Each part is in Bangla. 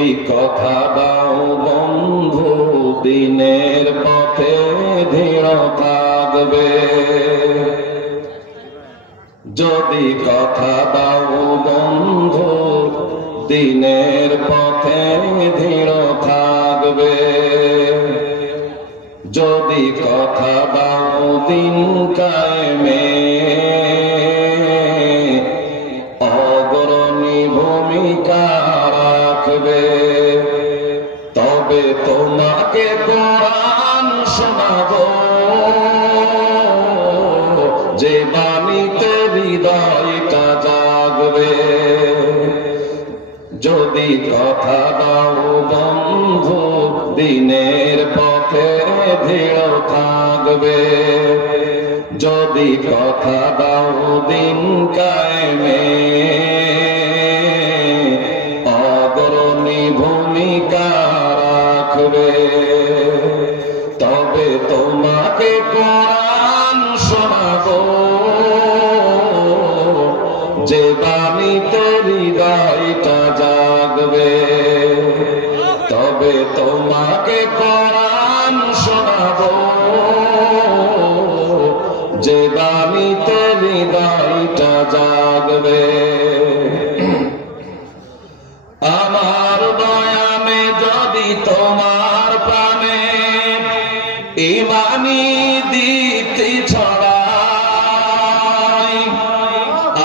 যদি কথা দাও বন্ধু দিনের পথে দৃঢ় থাকবে, যদি কথা দাও বন্ধু দিনের পথে দৃঢ় থাকবে, যদি কথা দাও দিন কায়েমে অগ্রণী ভূমিকা রাখবে, তবে তোমাকে কোরআন শোনাবো যে বাণীতে হৃদয়টা জাগবে। যদি কথা দাও বন্ধু দিনের পথে দৃঢ় থাকবে, যদি কথা দাও দিন কায়েমে অগ্রণী ভূমিকা রাখবে, তবে তোমাকে কোরআন শোনাবো যে বাণীতে হৃদয়টা জাগবে, তবে তোমাকে কোরআন শোনাবো যে বাণীতে হৃদয়টা জাগবে। আমার বয়ানে যদি তোমার প্রাণে ঈমানি দীপ্তি ছড়ায়,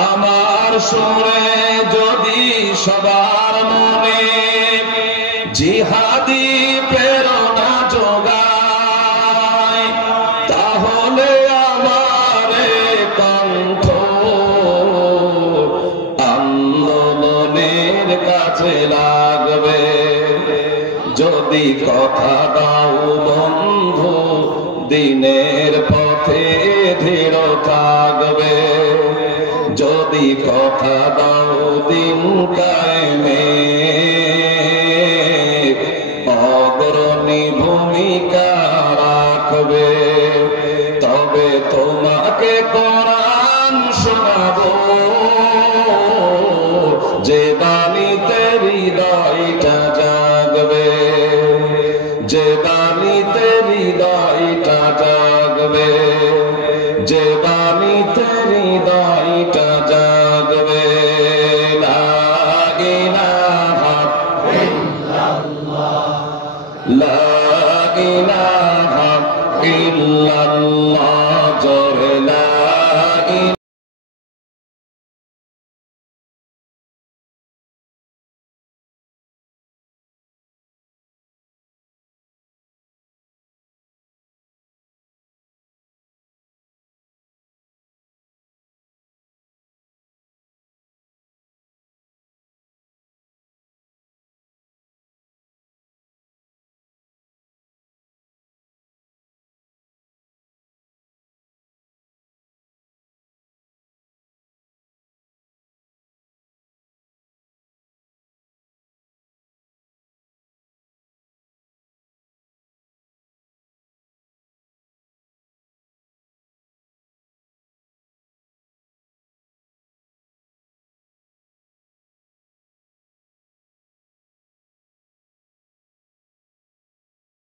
আমার সুরে যদি সবার মনে জিহাদি প্রেরণা যোগায়, তাহলে আমার কণ্ঠ আন্দোলনের কাছে লাগবে। যদি কথা দাও বন্ধু দিনের পথে দৃঢ় থাকবে, যদি কথা দাও দিন কায়েমে অগ্রণী ভূমিকা রাখবে, তবে তোমাকে কোরআন শোনাবো যে বাণীতে হৃদয়টা জাগবে, যে বাণীতে হৃদয়টা জাগবে, যে বাণীতে হৃদয়টা জাগবে। লা ইলাহা ইল্লাল্লাহ, লা ইলাহা ইল্লাল্লাহ।